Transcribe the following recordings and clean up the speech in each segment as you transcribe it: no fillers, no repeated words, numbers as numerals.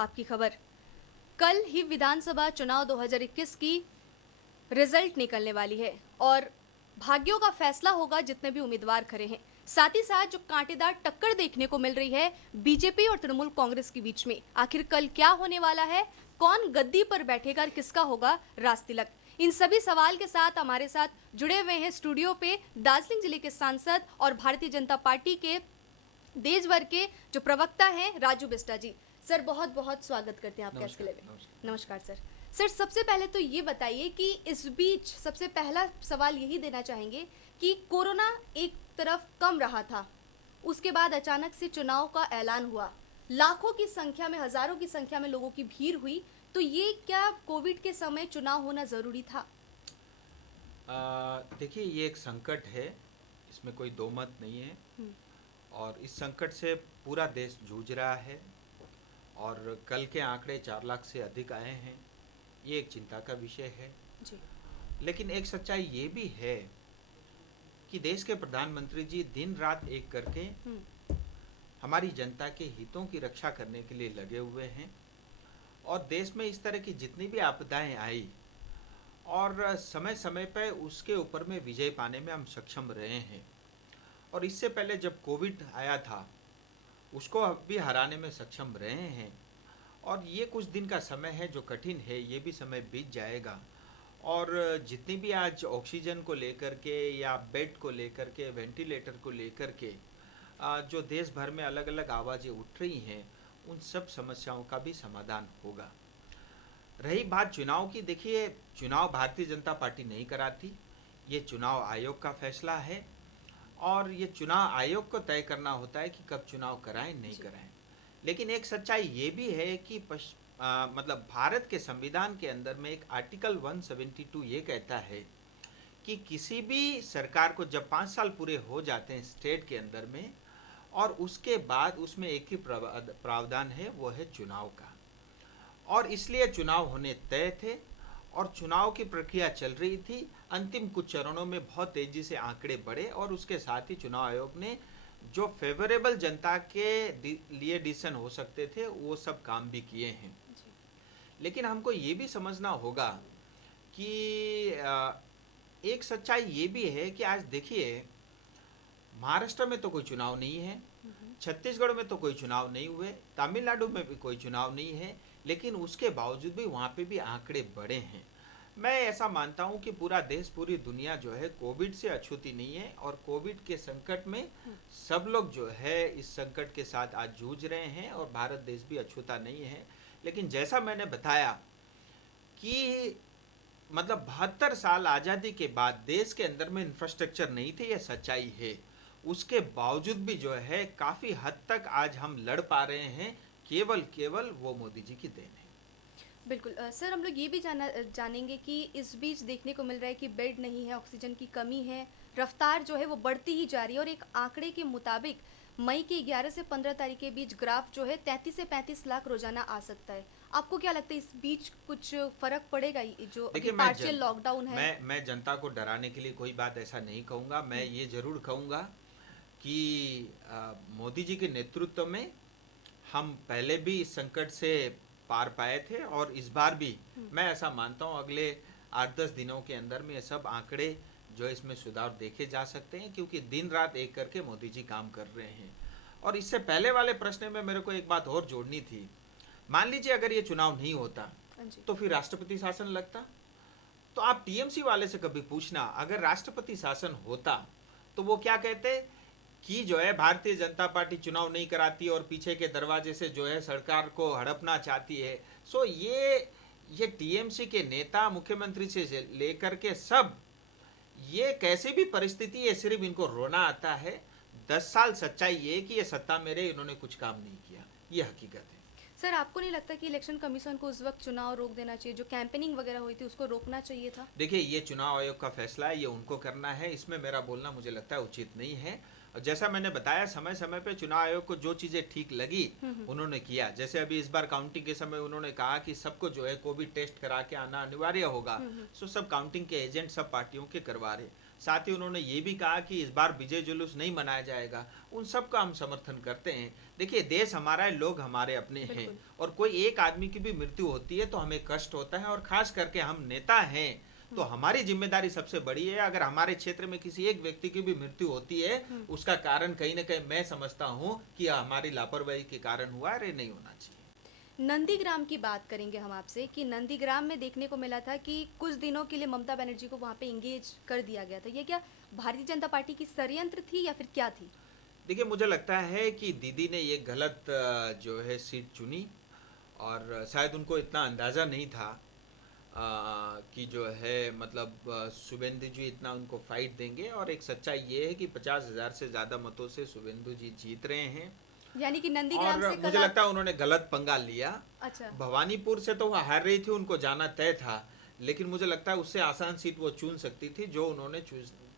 आपकी खबर। कल ही विधानसभा चुनाव 2021 की रिजल्ट निकलने वाली है और भाग्यों का फैसला होगा जितने भी उम्मीदवार खड़े हैं। साथ ही साथ जो कांटेदार टक्कर देखने को मिल रही है बीजेपी और तृणमूल कांग्रेस के बीच में, आखिर कल क्या होने वाला है, कौन गद्दी पर बैठेगा और किसका होगा राज तिलक। इन सभी सवाल के साथ हमारे साथ जुड़े हुए हैं स्टूडियो पे दार्जिलिंग जिले के सांसद और भारतीय जनता पार्टी के देश भर के जो प्रवक्ता हैं राजू बिस्टा जी। सर बहुत बहुत स्वागत करते हैं आपके इस किले में। नमस्कार सर। सर सबसे पहले तो ये बताइए कि इस बीच सबसे पहला सवाल यही देना चाहेंगे कि कोरोना एक तरफ कम रहा था, उसके बाद अचानक से चुनाव का ऐलान हुआ, लाखों की संख्या में, हजारों की संख्या में लोगों की भीड़ हुई, तो ये क्या कोविड के समय चुनाव होना जरूरी था? देखिए, ये एक संकट है, इसमें कोई दो मत नहीं है। और इस संकट से पूरा देश जूझ रहा है और कल के आंकड़े 4 लाख से अधिक आए हैं। ये एक चिंता का विषय है। जी। लेकिन एक सच्चाई ये भी है कि देश के प्रधानमंत्री जी दिन रात एक करके हमारी जनता के हितों की रक्षा करने के लिए लगे हुए हैं। और देश में इस तरह की जितनी भी आपदाएं आई और समय समय पर उसके ऊपर में विजय पाने में हम सक्षम रहे हैं। और इससे पहले जब कोविड आया था उसको अब भी हराने में सक्षम रहे हैं। और ये कुछ दिन का समय है जो कठिन है, ये भी समय बीत जाएगा। और जितनी भी आज ऑक्सीजन को लेकर के या बेड को लेकर के, वेंटिलेटर को लेकर के जो देश भर में अलग अलग आवाज़ें उठ रही हैं, उन सब समस्याओं का भी समाधान होगा। रही बात चुनाव की, देखिए चुनाव भारतीय जनता पार्टी नहीं कराती, ये चुनाव आयोग का फैसला है। और ये चुनाव आयोग को तय करना होता है कि कब चुनाव कराएं नहीं कराएं। लेकिन एक सच्चाई ये भी है कि मतलब भारत के संविधान के अंदर में एक आर्टिकल 172 ये कहता है कि किसी भी सरकार को जब 5 साल पूरे हो जाते हैं स्टेट के अंदर में, और उसके बाद उसमें एक ही प्रावधान है, वो है चुनाव का। और इसलिए चुनाव होने तय थे और चुनाव की प्रक्रिया चल रही थी। अंतिम कुछ चरणों में बहुत तेजी से आंकड़े बढ़े और उसके साथ ही चुनाव आयोग ने जो फेवरेबल जनता के लिए डिसीजन हो सकते थे वो सब काम भी किए हैं। लेकिन हमको ये भी समझना होगा कि एक सच्चाई ये भी है कि आज देखिए महाराष्ट्र में तो कोई चुनाव नहीं है, छत्तीसगढ़ में तो कोई चुनाव नहीं हुए, तमिलनाडु में भी कोई चुनाव नहीं है, लेकिन उसके बावजूद भी वहाँ पे भी आंकड़े बढ़े हैं। मैं ऐसा मानता हूँ कि पूरा देश, पूरी दुनिया जो है कोविड से अछूती नहीं है। और कोविड के संकट में सब लोग जो है इस संकट के साथ आज जूझ रहे हैं और भारत देश भी अछूता नहीं है। लेकिन जैसा मैंने बताया कि मतलब 72 साल आज़ादी के बाद देश के अंदर में इंफ्रास्ट्रक्चर नहीं थे, ये सच्चाई है। उसके बावजूद भी जो है काफ़ी हद तक आज हम लड़ पा रहे हैं, केवल वो मोदी जी की देन है। बिल्कुल। सर हम लोग ये भी जानेंगे कि इस बीच देखने को मिल रहा है कि बेड नहीं है, ऑक्सीजन की कमी है, रफ्तार जो है वो बढ़ती ही जा रही है और एक आंकड़े के मुताबिक मई के 11 से 15 तारीख के बीच ग्राफ जो है 33 से 35 लाख रोजाना आ सकता है। आपको क्या लगता है इस बीच कुछ फर्क पड़ेगा? जो अभी पार्शियल लॉकडाउन है। मैं जनता को डराने के लिए कोई बात ऐसा नहीं कहूँगा। मैं ये जरूर कहूँगा कि मोदी जी के नेतृत्व में हम पहले भी इस संकट से पार पाए थे और इस बार भी मैं ऐसा मानता हूँ अगले 8-10 दिनों के अंदर में ये सब आंकड़े जो इसमें सुधार देखे जा सकते हैं, क्योंकि दिन रात एक करके मोदी जी काम कर रहे हैं। और इससे पहले वाले प्रश्न में मेरे को एक बात और जोड़नी थी। मान लीजिए अगर ये चुनाव नहीं होता तो फिर राष्ट्रपति शासन लगता। तो आप टीएमसी वाले से कभी पूछना, अगर राष्ट्रपति शासन होता तो वो क्या कहते कि जो है भारतीय जनता पार्टी चुनाव नहीं कराती और पीछे के दरवाजे से जो है सरकार को हड़पना चाहती है। सो ये टीएमसी के नेता, मुख्यमंत्री से लेकर के सब, ये कैसी भी परिस्थिति है सिर्फ इनको रोना आता है। 10 साल सच्चाई ये कि ये सत्ता में रहे, इन्होंने कुछ काम नहीं किया, ये हकीकत है। सर आपको नहीं लगता कि इलेक्शन कमीशन को उस वक्त चुनाव रोक देना चाहिए, जो कैंपेनिंग वगैरह हुई थी उसको रोकना चाहिए था? देखिए ये चुनाव आयोग का फैसला है, ये उनको करना है, इसमें मेरा बोलना मुझे लगता है उचित नहीं है। और जैसा मैंने बताया समय समय पे चुनाव आयोग को जो चीज़ें ठीक लगी उन्होंने किया। जैसे अभी इस बार काउंटिंग के समय उन्होंने कहा कि सबको जो है कोविड टेस्ट करा के आना अनिवार्य होगा। सो सब काउंटिंग के एजेंट सब पार्टियों के करवा रहे। साथ ही उन्होंने ये भी कहा कि इस बार विजय जुलूस नहीं मनाया जाएगा। उन सब का हम समर्थन करते हैं। देखिए, देश हमारा है, लोग हमारे अपने हैं, बिल्कुल। और कोई एक आदमी की भी मृत्यु होती है तो हमें कष्ट होता है, और खास करके हम नेता हैं तो हमारी जिम्मेदारी सबसे बड़ी है। अगर हमारे क्षेत्र में किसी एक व्यक्ति की भी मृत्यु होती है, उसका कारण कहीं ना कहीं मैं समझता हूँ कि हमारी लापरवाही के कारण हुआ है, अरे नहीं होना चाहिए। नंदीग्राम की बात करेंगे हम आपसे कि नंदीग्राम में देखने को मिला था कि कुछ दिनों के लिए ममता बनर्जी को वहाँ पे इंगेज कर दिया गया था। ये क्या भारतीय जनता पार्टी की षड्यंत्र थी या फिर क्या थी? देखिए, मुझे लगता है कि दीदी ने ये गलत जो है सीट चुनी, और शायद उनको इतना अंदाज़ा नहीं था कि जो है मतलब शुभेंदु जी इतना उनको फाइट देंगे। और एक सच्चाई ये है कि 50,000 से ज़्यादा मतों से शुभेंदु जी जीत रहे हैं, यानी कि नंदीग्राम और से मुझे लगता है उन्होंने गलत पंगा लिया। अच्छा। भवानीपुर से तो वो हार रही थी, उनको जाना तय था, लेकिन मुझे लगता है उससे आसान सीट वो चुन सकती थी, जो उन्होंने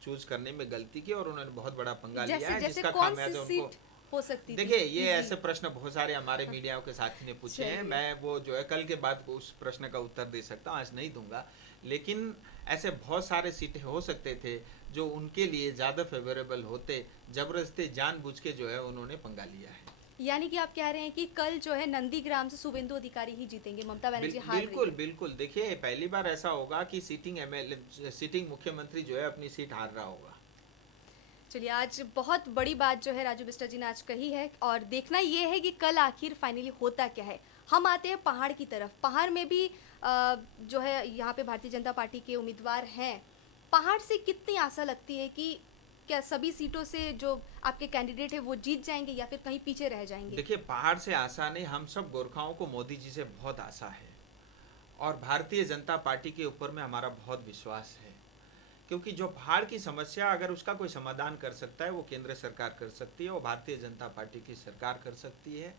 चूज करने में गलती की, और उन्होंने बहुत बड़ा पंगा लिया है, जैसे जिसका कौन सी खामियाजा उनको। सीट हो सकती थी? देखिए, ये जी। ऐसे प्रश्न बहुत सारे हमारे मीडिया के साथी ने पूछे हैं। चलिए। मैं वो जो है कल के बाद उस प्रश्न का उत्तर दे सकता हूँ, आज नहीं दूंगा। लेकिन ऐसे बहुत सारे सीटें हो सकते थे जो उनके लिए ज़्यादा फेवरेबल होते, जबरदस्ती जानबूझ के जो है उन्होंने पंगा लिया है। यानी कि आप कह रहे हैं कि कल जो है नंदीग्राम से शुभेंदु अधिकारी ही जीतेंगे, ममता बनर्जी हार रही बिल्कुल है। बिल्कुल। देखिए, पहली बार ऐसा होगा कि सिटिंग मुख्यमंत्री जो है अपनी सीट हार रहा होगा। चलिए, आज बहुत बड़ी बात जो है राजू बिष्टा जी ने आज कही है, और देखना ये है कि कल आखिर फाइनली होता क्या है। हम आते हैं पहाड़ की तरफ। पहाड़ में भी जो है यहाँ पे भारतीय जनता पार्टी के उम्मीदवार हैं। पहाड़ से कितनी आशा लगती है कि क्या सभी सीटों से जो आपके कैंडिडेट है वो जीत जाएंगे या फिर कहीं पीछे रह जाएंगे? देखिए, पहाड़ से आशा नहीं, हम सब गोरखाओं को मोदी जी से बहुत आशा है, और भारतीय जनता पार्टी के ऊपर में हमारा बहुत विश्वास है। क्योंकि जो पहाड़ की समस्या, अगर उसका कोई समाधान कर सकता है, वो केंद्र सरकार कर सकती है, और भारतीय जनता पार्टी की सरकार कर सकती है।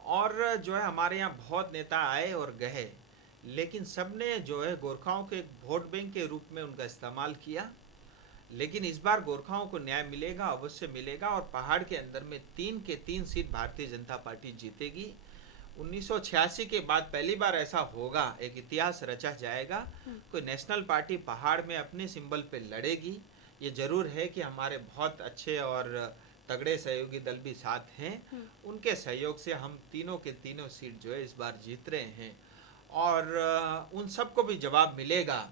और जो है हमारे यहाँ बहुत नेता आए और गए, लेकिन सबने जो है गोरखाओं के एक वोट बैंक के रूप में उनका इस्तेमाल किया। लेकिन इस बार गोरखाओं को न्याय मिलेगा, अवश्य मिलेगा, और पहाड़ के अंदर में 3 के 3 सीट भारतीय जनता पार्टी जीतेगी। 1986 के बाद पहली बार ऐसा होगा, एक इतिहास रचा जाएगा, कोई नेशनल पार्टी पहाड़ में अपने सिंबल पे लड़ेगी। ये जरूर है कि हमारे बहुत अच्छे और तगड़े सहयोगी दल भी साथ हैं, उनके सहयोग से हम तीनों के तीनों सीट जो है इस बार जीत रहे हैं, और उन सबको भी जवाब मिलेगा।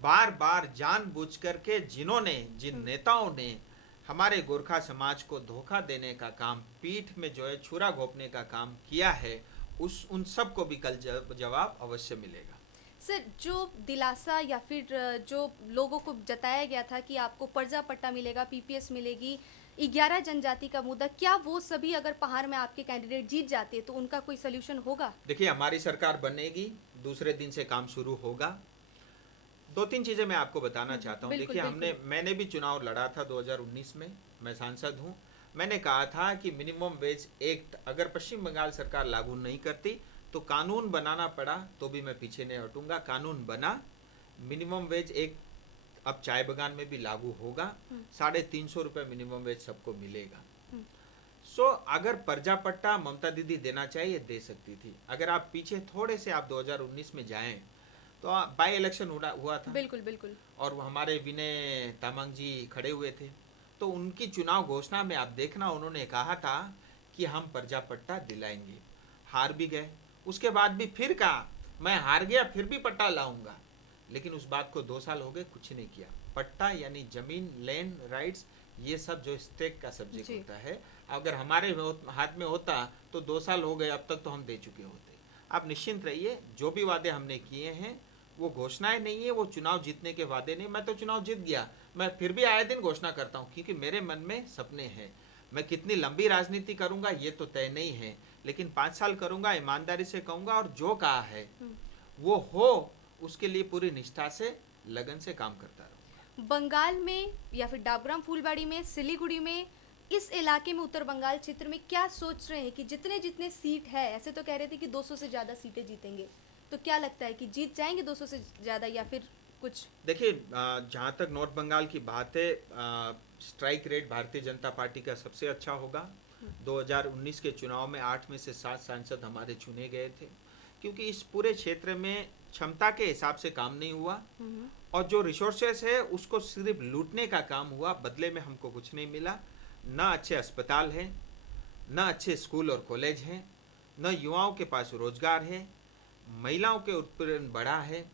बार बार जानबूझ करके जिन नेताओं ने हमारे गोरखा समाज को धोखा देने का काम, पीठ में जो है छुरा घोंपने का काम किया है, उन सब को भी कल जवाब अवश्य मिलेगा। सर, जो दिलासा या फिर जो लोगों को जताया गया था कि आपको पर्जा पट्टा मिलेगा, पीपीएस मिलेगी, 11 जनजाति का मुद्दा, क्या वो सभी अगर पहाड़ में आपके कैंडिडेट जीत जाते तो उनका कोई सलूशन होगा? देखिए, हमारी सरकार बनेगी, दूसरे दिन से काम शुरू होगा। 2-3 चीजें मैं आपको बताना चाहता हूँ। बिल्कुल, देखिए, बिल्कुल। मैंने भी चुनाव लड़ा था 2019 में, मैं सांसद हूँ। मैंने कहा था कि मिनिमम वेज एक्ट अगर पश्चिम बंगाल सरकार लागू नहीं करती तो कानून बनाना पड़ा तो भी मैं पीछे नहीं हटूंगा। कानून बना, मिनिमम वेज एक्ट अब चाय बगान में भी लागू होगा, 350 रुपये मिनिमम वेज सबको मिलेगा। अगर पर्जा पट्टा ममता दीदी देना चाहिए, दे सकती थी। अगर आप पीछे थोड़े से आप 2019 में जाएं तो बाई इलेक्शन हुआ था, बिल्कुल, बिल्कुल। और हमारे विनय तामांग जी खड़े हुए थे, तो उनकी चुनाव घोषणा में आप देखना, उन्होंने कहा था कि हम पर्जा पट्टा दिलाएंगे। हार भी गए, उसके बाद भी फिर कहा मैं हार गया फिर भी पट्टा लाऊंगा, लेकिन उस बात को 2 साल हो गए, कुछ नहीं किया। पट्टा यानी जमीन, लैंड राइट्स, ये सब जो स्टेट का सब्जेक्ट होता है, अगर हमारे हाथ में होता तो 2 साल हो गए, अब तक तो हम दे चुके होते। आप निश्चिंत रहिए, जो भी वादे हमने किए हैं वो घोषणाएं नहीं है, वो चुनाव जीतने के वादे नहीं। मैं तो चुनाव जीत गया, मैं फिर भी आए दिन घोषणा करता हूँ, क्योंकि मेरे मन में सपने हैं। मैं कितनी लंबी राजनीति करूंगा ये तो तय नहीं है, लेकिन 5 साल करूंगा, ईमानदारी से कहूंगा, और जो कहा है वो हो, उसके लिए पूरी निष्ठा से, लगन से काम करता रहूंगा। बंगाल में या फिर डाबग्राम फूलबाड़ी में, सिलीगुड़ी में, इस इलाके में, उत्तर बंगाल क्षेत्र में क्या सोच रहे हैं कि जितने जितने सीट है, ऐसे तो कह रहे थे कि 200 से ज़्यादा सीटें जीतेंगे, तो क्या लगता है कि जीत जाएंगे 200 से ज़्यादा या फिर कुछ? देखिए, जहाँ तक नॉर्थ बंगाल की बात है, strike rate Bharatiya Janata party का सबसे अच्छा होगा। 2019 के चुनाव में 8 में से 7 सांसद हमारे चुने गए थे। क्योंकि इस पूरे क्षेत्र में क्षमता के हिसाब से काम नहीं हुआ हम्म। और जो रिसोर्सेस है उसको सिर्फ लूटने का काम हुआ, बदले में हमको कुछ नहीं मिला। ना अच्छे अस्पताल हैं, न अच्छे स्कूल और कॉलेज हैं, न युवाओं के पास रोजगार है, महिलाओं के उत्पीड़न बढ़ा है,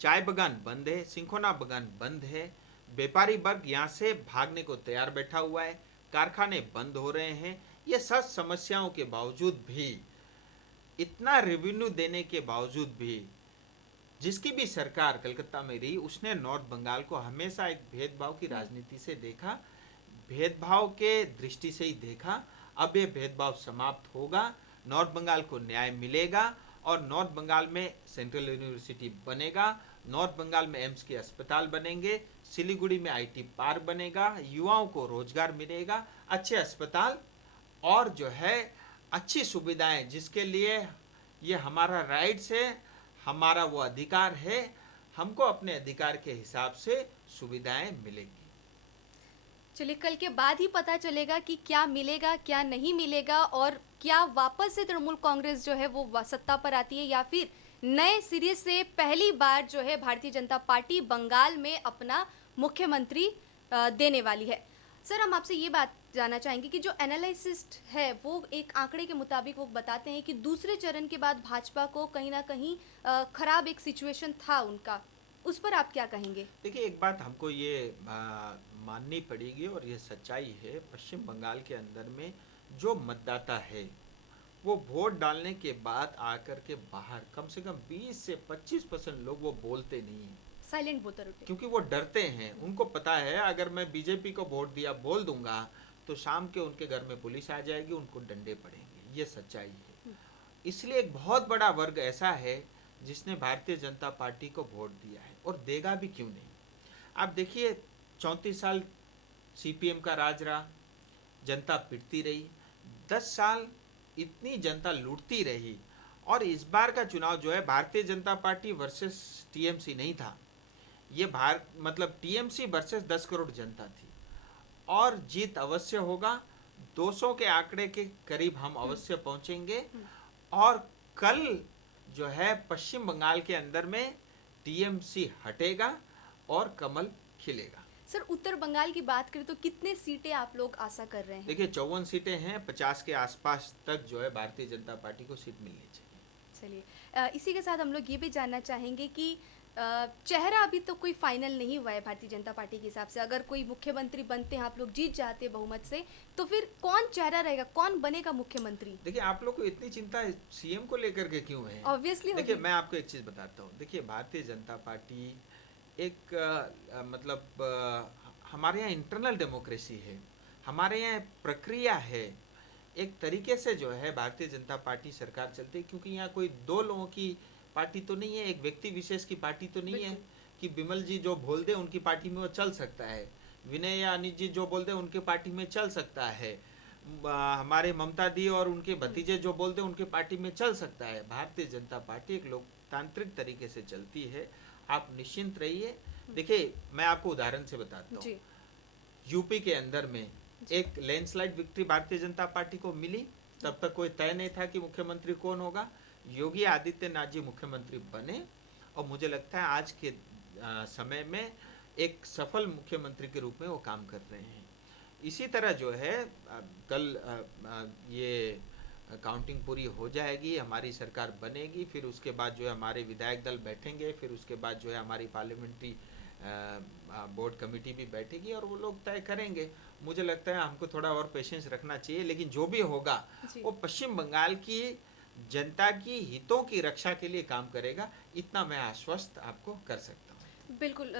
चाय बागान बंद है, सिंखोना बागान बंद है, व्यापारी वर्ग यहाँ से भागने को तैयार बैठा हुआ है, कारखाने बंद हो रहे हैं। ये सब समस्याओं के बावजूद भी, इतना रेवेन्यू देने के बावजूद भी, जिसकी भी सरकार कलकत्ता में रही, उसने नॉर्थ बंगाल को हमेशा एक भेदभाव की राजनीति से देखा, भेदभाव के दृष्टि से ही देखा। अब ये भेदभाव समाप्त होगा, नॉर्थ बंगाल को न्याय मिलेगा और नॉर्थ बंगाल में सेंट्रल यूनिवर्सिटी बनेगा, नॉर्थ बंगाल में एम्स के अस्पताल बनेंगे, सिलीगुड़ी में आईटी पार्क बनेगा, युवाओं को रोजगार मिलेगा, अच्छे अस्पताल और जो है अच्छी सुविधाएं, जिसके लिए ये हमारा राइट्स है, हमारा वो अधिकार है, हमको अपने अधिकार के हिसाब से सुविधाएं मिलेगी। चलिए, कल के बाद ही पता चलेगा कि क्या मिलेगा क्या नहीं मिलेगा, और क्या वापस से तृणमूल कांग्रेस जो है वो सत्ता पर आती है, या फिर नए सिरे से पहली बार जो है भारतीय जनता पार्टी बंगाल में अपना मुख्यमंत्री देने वाली है। सर, हम आपसे ये बात जानना चाहेंगे कि जो एनालिसिस्ट है वो एक आंकड़े के मुताबिक वो बताते हैं कि दूसरे चरण के बाद भाजपा को कहीं ना कहीं खराब एक सिचुएशन था उनका, उस पर आप क्या कहेंगे? देखिए, एक बात हमको ये माननी पड़ेगी और ये सच्चाई है, पश्चिम बंगाल के अंदर में जो मतदाता है वो वोट डालने के बाद आकर के बाहर कम से कम 20 से 25% लोग वो बोलते नहीं हैं, साइलेंट वोटर होते, क्योंकि वो डरते हैं। उनको पता है अगर मैं बीजेपी को वोट दिया बोल दूंगा तो शाम के उनके घर में पुलिस आ जाएगी, उनको डंडे पड़ेंगे। ये सच्चाई है। इसलिए एक बहुत बड़ा वर्ग ऐसा है जिसने भारतीय जनता पार्टी को वोट दिया है, और देगा भी क्यों नहीं। आप देखिए, 34 साल सीपीएम का राज रहा, जनता पिटती रही, 10 साल इतनी जनता लूटती रही, और इस बार का चुनाव जो है Bharatiya Janata party versus TMC नहीं था, ये मतलब टीएमसी वर्सेस 10 करोड़ जनता थी, और जीत अवश्य होगा। 200 के आंकड़े के करीब हम अवश्य पहुंचेंगे, और कल जो है पश्चिम बंगाल के अंदर में टीएमसी हटेगा और कमल खिलेगा। सर, उत्तर बंगाल की बात करें तो कितने सीटें आप लोग आशा कर रहे हैं? देखिए, 54 सीटें हैं, 50 के आसपास तक जो है भारतीय जनता पार्टी को सीट मिलनी चाहिए। चलिए, इसी के साथ हम लोग ये भी जानना चाहेंगे कि चेहरा अभी तो कोई फाइनल नहीं हुआ है भारतीय जनता पार्टी के हिसाब से। अगर कोई मुख्यमंत्री बनते हैं, आप लोग जीत जाते हैं बहुमत से, तो फिर कौन चेहरा रहेगा, कौन बनेगा मुख्यमंत्री? देखिए, आप लोग को इतनी चिंता सीएम को लेकर के क्यों है? ऑब्वियसली देखिए, मैं आपको एक चीज बताता हूँ। देखिए, भारतीय जनता पार्टी एक मतलब हमारे यहाँ इंटरनल डेमोक्रेसी है, हमारे यहाँ प्रक्रिया है, एक तरीके से जो है भारतीय जनता पार्टी सरकार चलती है, क्योंकि यहाँ कोई दो लोगों की पार्टी तो नहीं है, एक व्यक्ति विशेष की पार्टी तो नहीं है कि बिमल जी जो बोल दे उनकी पार्टी में वो चल सकता है, विनय या अनिल जी जो बोल दे उनके पार्टी में चल सकता है, हमारे ममता दी और उनके भतीजे जो बोलते हैं उनके पार्टी में चल सकता है। भारतीय जनता पार्टी एक लोकतांत्रिक तरीके से चलती है, आप निश्चिंत रहिए। देखिए, मैं आपको उदाहरण से बताता हूँ। यूपी के अंदर में एक landslide victory Bharatiya Janata party को मिली, तब तक कोई तय नहीं था कि मुख्यमंत्री कौन होगा। योगी आदित्यनाथ जी मुख्यमंत्री बने, और मुझे लगता है आज के समय में एक सफल मुख्यमंत्री के रूप में वो काम कर रहे हैं। इसी तरह जो है कल ये काउंटिंग पूरी हो जाएगी, हमारी सरकार बनेगी, फिर उसके बाद जो है हमारे विधायक दल बैठेंगे, फिर उसके बाद जो है हमारी पार्लियामेंट्री बोर्ड कमेटी भी बैठेगी और वो लोग तय करेंगे। मुझे लगता है हमको थोड़ा और पेशेंस रखना चाहिए, लेकिन जो भी होगा वो पश्चिम बंगाल की जनता की हितों की रक्षा के लिए काम करेगा, इतना मैं आश्वस्त आपको कर सकता हूँ। बिल्कुल,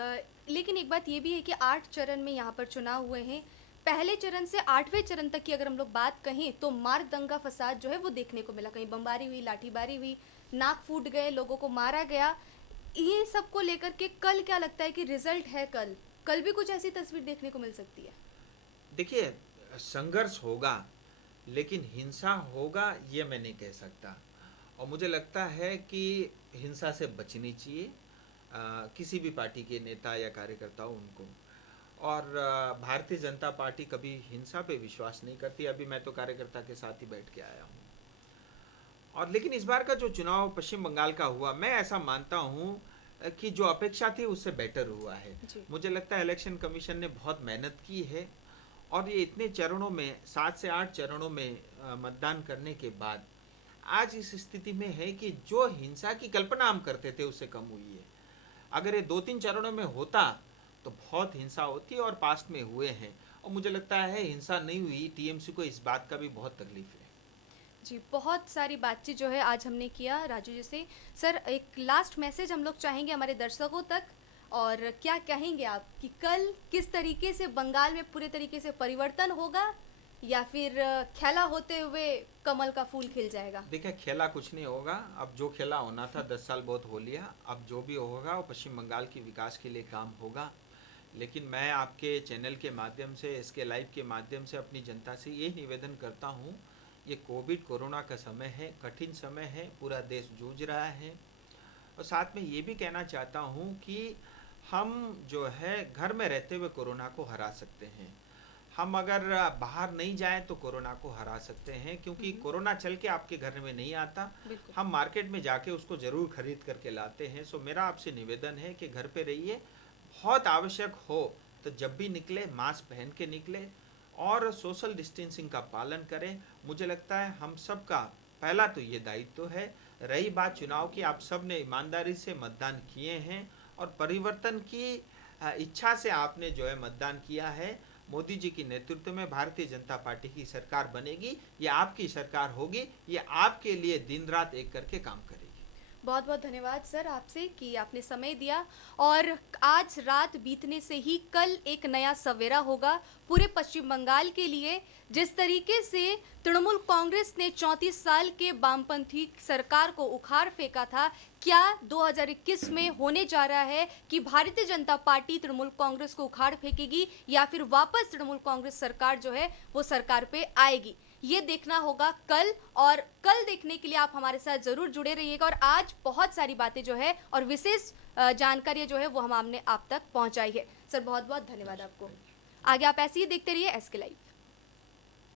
लेकिन एक बात ये भी है कि 8 चरण में यहाँ पर चुनाव हुए हैं। पहले चरण से 8वें चरण तक की अगर हम लोग बात कहें तो मार दंगा फसाद जो है वो देखने को मिला, कहीं बमबारी हुई, लाठीबारी हुई, नाक फूट गए, लोगों को मारा गया। ये सब को लेकर के कल क्या लगता है कि रिजल्ट है, कल भी कुछ ऐसी तस्वीर देखने को मिल सकती है? देखिए, संघर्ष होगा, लेकिन हिंसा होगा ये मैं नहीं कह सकता, और मुझे लगता है कि हिंसा से बचनी चाहिए किसी भी पार्टी के नेता या कार्यकर्ता उनको। और भारतीय जनता पार्टी कभी हिंसा पे विश्वास नहीं करती। अभी मैं तो कार्यकर्ता के साथ ही बैठ के आया हूँ, और लेकिन इस बार का जो चुनाव पश्चिम बंगाल का हुआ, मैं ऐसा मानता हूँ कि जो अपेक्षा थी उससे बेटर हुआ है। जी। मुझे लगता है इलेक्शन कमीशन ने बहुत मेहनत की है और ये इतने चरणों में 7 से 8 चरणों में मतदान करने के बाद आज इस स्थिति में है कि जो हिंसा की कल्पना हम करते थे उससे कम हुई है। अगर ये 2-3 चरणों में होता तो बहुत हिंसा होती और पास्ट में हुए हैं, और मुझे लगता है हिंसा नहीं हुई। टीएमसी को इस बात का भी बहुत तकलीफ है। जी, बहुत सारी बातचीत जो है आज हमने किया राजू जी से। सर, एक लास्ट मैसेज हम लोग चाहेंगे हमारे दर्शकों तक, और क्या कहेंगे आप कि कल किस तरीके से बंगाल में पूरे तरीके से परिवर्तन होगा, या फिर खेला होते हुए कमल का फूल खिल जाएगा? देखिए, खेला कुछ नहीं होगा। अब जो खेला होना था 10 साल बहुत हो लिया। अब जो भी होगा वो पश्चिम बंगाल की विकास के लिए काम होगा। लेकिन मैं आपके चैनल के माध्यम से, इसके लाइव के माध्यम से अपनी जनता से ये निवेदन करता हूँ, ये कोरोना का समय है, कठिन समय है, पूरा देश जूझ रहा है। और साथ में ये भी कहना चाहता हूँ कि हम जो है घर में रहते हुए कोरोना को हरा सकते हैं। हम अगर बाहर नहीं जाएं तो कोरोना को हरा सकते हैं, क्योंकि कोरोना चल के आपके घर में नहीं आता। बिल्कुल। हम मार्केट में जाके उसको ज़रूर खरीद करके लाते हैं। सो मेरा आपसे निवेदन है कि घर पे रहिए, बहुत आवश्यक हो तो जब भी निकले मास्क पहन के निकले और सोशल डिस्टेंसिंग का पालन करें। मुझे लगता है हम सब का पहला तो ये दायित्व है। रही बात चुनाव की, आप सब ने ईमानदारी से मतदान किए हैं और परिवर्तन की इच्छा से आपने जो है मतदान किया है। मोदी जी के नेतृत्व में भारतीय जनता पार्टी की सरकार बनेगी, ये आपकी सरकार होगी, ये आपके लिए दिन रात एक करके काम करेगी। बहुत बहुत धन्यवाद सर आपसे कि आपने समय दिया, और आज रात बीतने से ही कल एक नया सवेरा होगा पूरे पश्चिम बंगाल के लिए। जिस तरीके से तृणमूल कांग्रेस ने 34 साल के वामपंथी सरकार को उखाड़ फेंका था, क्या 2021 में होने जा रहा है कि भारतीय जनता पार्टी तृणमूल कांग्रेस को उखाड़ फेंकेगी, या फिर वापस तृणमूल कांग्रेस सरकार जो है वो सरकार पे आएगी? ये देखना होगा कल, और कल देखने के लिए आप हमारे साथ जरूर जुड़े रहिएगा। और आज बहुत सारी बातें जो है और विशेष जानकारी जो है वो हमने आप तक पहुंचाई है। सर, बहुत बहुत धन्यवाद आपको। आगे आप ऐसे ही देखते रहिए SK लाइव।